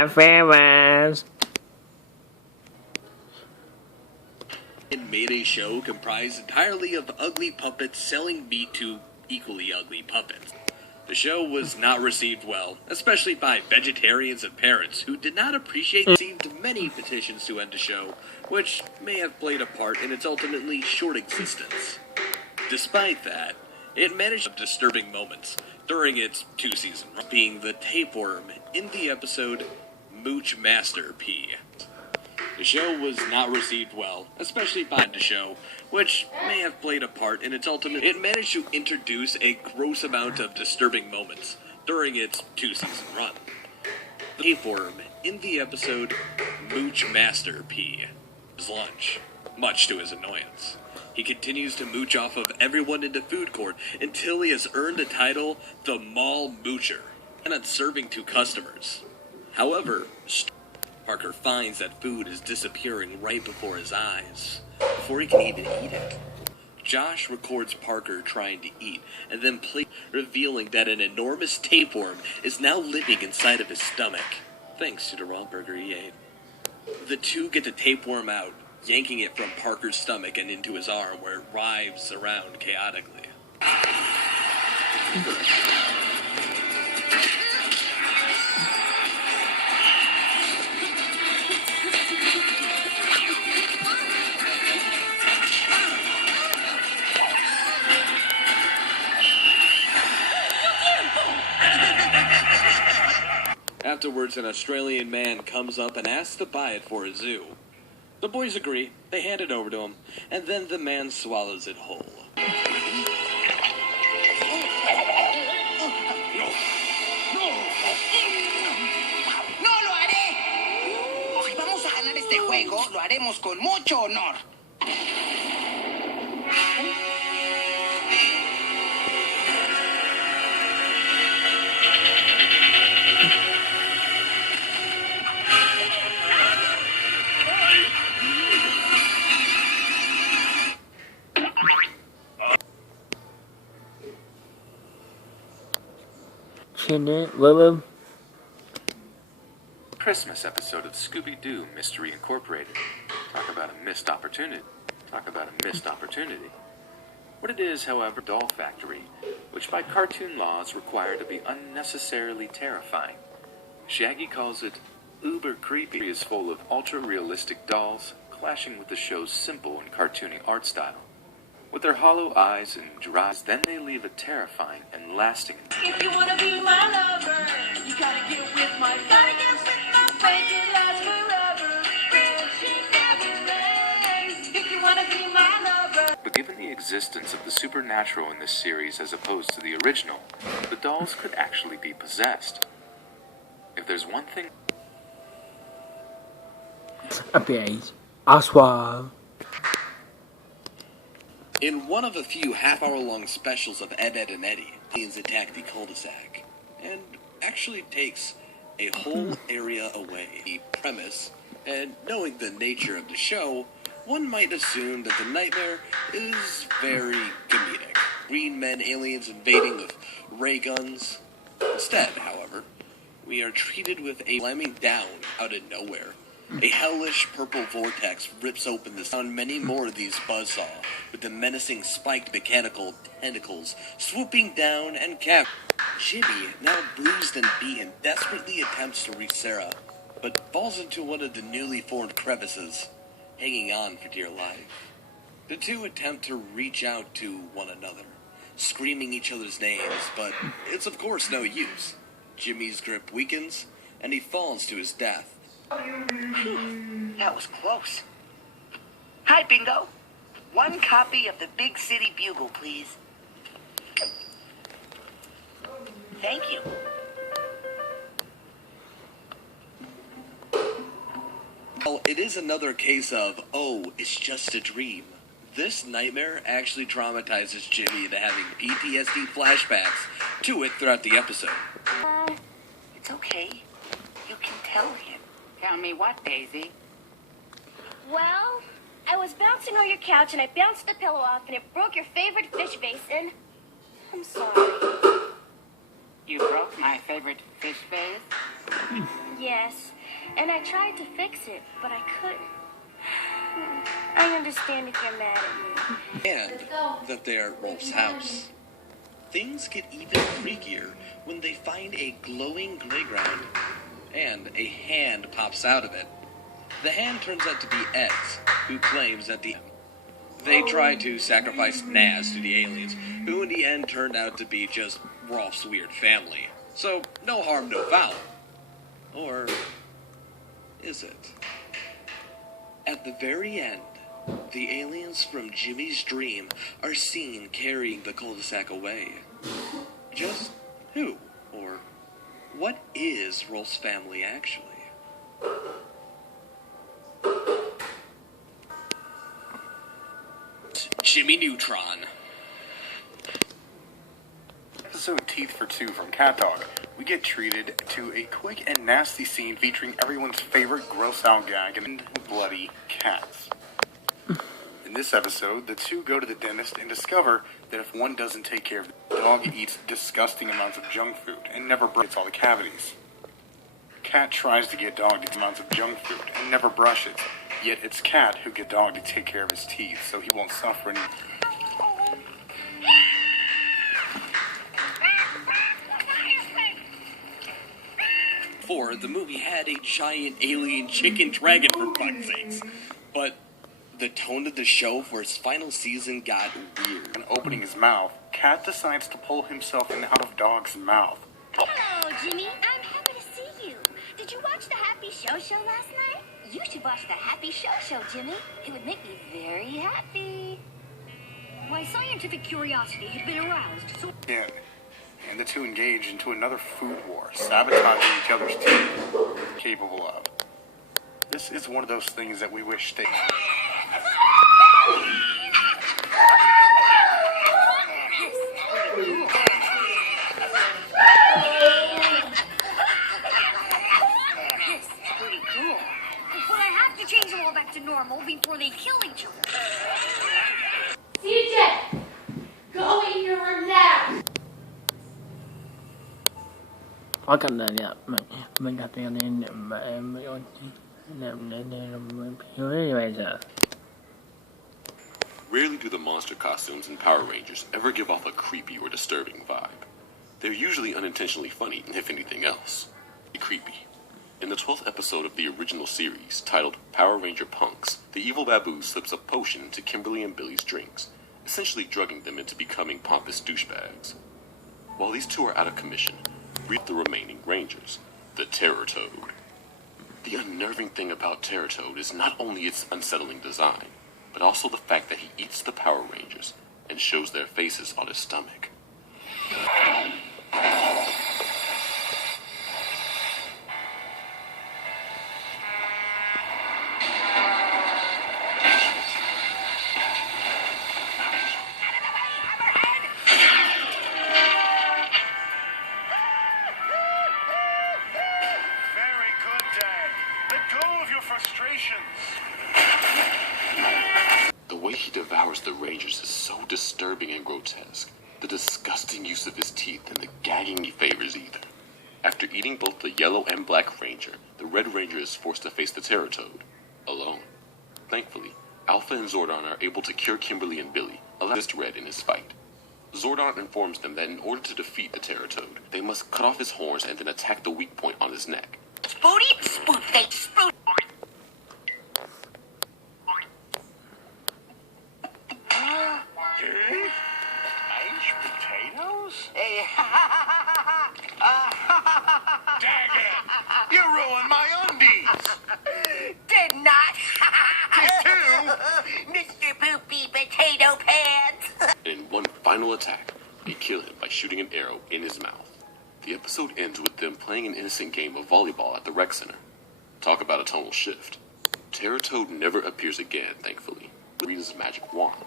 my favorites. It made a show comprised entirely of ugly puppets selling meat to equally ugly puppets. The show was not received well, especially by vegetarians and parents who did not appreciate and received many petitions to end the show, which may have played a part in its ultimately short existence. Despite that, it managed disturbing moments during its 2-season run, being the tapeworm in the episode Mooch Master P. The show was not received well, especially by the show, which may have played a part in its ultimate. It managed to introduce a gross amount of disturbing moments during its 2-season run. The tapeworm in the episode Mooch Master P. his lunch, much to his annoyance. He continues to mooch off of everyone in the food court until he has earned the title the Mall Moocher, and at serving to customers. However, Parker finds that food is disappearing right before his eyes, before he can even eat it. Josh records Parker trying to eat, and then revealing that an enormous tapeworm is now living inside of his stomach, thanks to the raw burger he ate. The two get the tapeworm out, yanking it from Parker's stomach and into his arm, where it writhes around chaotically. Afterwards, an Australian man comes up and asks to buy it for a zoo. The boys agree, they hand it over to him, and then the man swallows it whole. ¡No lo haré! Si vamos a ganar este juego, lo haremos con mucho honor. Willem. Christmas episode of Scooby-Doo Mystery Incorporated. Talk about a missed opportunity. What it is, however, Doll Factory, which by cartoon laws require to be unnecessarily terrifying. Shaggy calls it uber creepy. It is full of ultra-realistic dolls, clashing with the show's simple and cartoony art style. With their hollow eyes and dry, then they leave a terrifying and lasting. If you wanna be my lover, you gotta get with my make it last forever. If you wanna be my lover. But given the existence of the supernatural in this series as opposed to the original, the dolls could actually be possessed. If there's one thing... Update. Aswa. In one of a few half-hour-long specials of Ed, Edd and Eddy, aliens attack the cul-de-sac, and actually takes a whole area away. The premise, and knowing the nature of the show, one might assume that the nightmare is very comedic. Green men aliens invading with ray guns. Instead, however, we are treated with a slamming down out of nowhere. A hellish purple vortex rips open the sun. Many more of these buzzsaw, with the menacing spiked mechanical tentacles swooping down and cap. Jimmy, now bruised and beaten, desperately attempts to reach Sarah, but falls into one of the newly formed crevices, hanging on for dear life. The two attempt to reach out to one another, screaming each other's names, but it's of course no use. Jimmy's grip weakens, and he falls to his death. That was close. Hi, Bingo. One copy of the Big City Bugle, please. Thank you. Well, it is another case of, oh, it's just a dream. This nightmare actually traumatizes Jimmy into having PTSD flashbacks to it throughout the episode. It's okay. You can tell him. Tell me what, Daisy? Well, I was bouncing on your couch and I bounced the pillow off and it broke your favorite fish basin. I'm sorry. You broke my favorite fish vase? Yes, and I tried to fix it, but I couldn't. I understand if you're mad at me. And that they're at Rolf's house. Things get even freakier when they find a glowing playground and a hand pops out of it. The hand turns out to be Ed's, who claims that they tried to sacrifice Naz to the aliens, who in the end turned out to be just Rolf's weird family. So, no harm, no foul. Or is it? At the very end, the aliens from Jimmy's dream are seen carrying the cul-de-sac away. Just who, or what is Rolf's family actually? Jimmy Neutron. Episode Teeth for Two from Cat Dog, we get treated to a quick and nasty scene featuring everyone's favorite gross out gag and bloody cats. In this episode, the two go to the dentist and discover that if one doesn't take care of the dog, eats disgusting amounts of junk food and never brushes all the cavities. Cat tries to get dog to amounts of junk food and never brushes, yet it's Cat who gets dog to take care of his teeth so he won't suffer any. The movie had a giant alien chicken dragon, for fuck's sakes. But the tone of the show for its final season got weird. And opening his mouth, Cat decides to pull himself in out of Dog's mouth. Hello, Jimmy. I'm happy to see you. Did you watch the Happy Show last night? You should watch the Happy Show, Jimmy. It would make me very happy. My scientific curiosity had been aroused, so... Yeah. And the two engage into another food war, sabotaging each other's teeth, capable of. This is one of those things that we wish they... But I have to change them all back to normal before they kill each other. CJ! Go in your room now! Có cần là mình đặt tiền lên mà em bây giờ. Rarely do the monster costumes in Power Rangers ever give off a creepy or disturbing vibe. They're usually unintentionally funny, if anything else. Creepy. In the 12th episode of the original series, titled Power Ranger Punks, the evil Babu slips a potion into Kimberly and Billy's drinks, essentially drugging them into becoming pompous douchebags. While these two are out of commission, read the remaining Rangers, the Terror Toad. The unnerving thing about Terror Toad is not only its unsettling design, but also the fact that he eats the Power Rangers and shows their faces on his stomach. The way he devours the Rangers is so disturbing and grotesque. The disgusting use of his teeth and the gagging he favors either. After eating both the yellow and black Ranger, the Red Ranger is forced to face the Terror Toad, alone. Thankfully, Alpha and Zordon are able to cure Kimberly and Billy, allowing Red in his fight. Zordon informs them that in order to defeat the Terror Toad, they must cut off his horns and then attack the weak point on his neck. Spooty, spoot face, spoot. Mashed potatoes? Hey, Dang it! You ruined my undies! did not. Did too? Mr. Poopy Potato Pants. And in one final attack, they kill him by shooting an arrow in his mouth. The episode ends with them playing an innocent game of volleyball at the rec center. Talk about a tonal shift. Terror Toad never appears again, thankfully. Reads magic wand.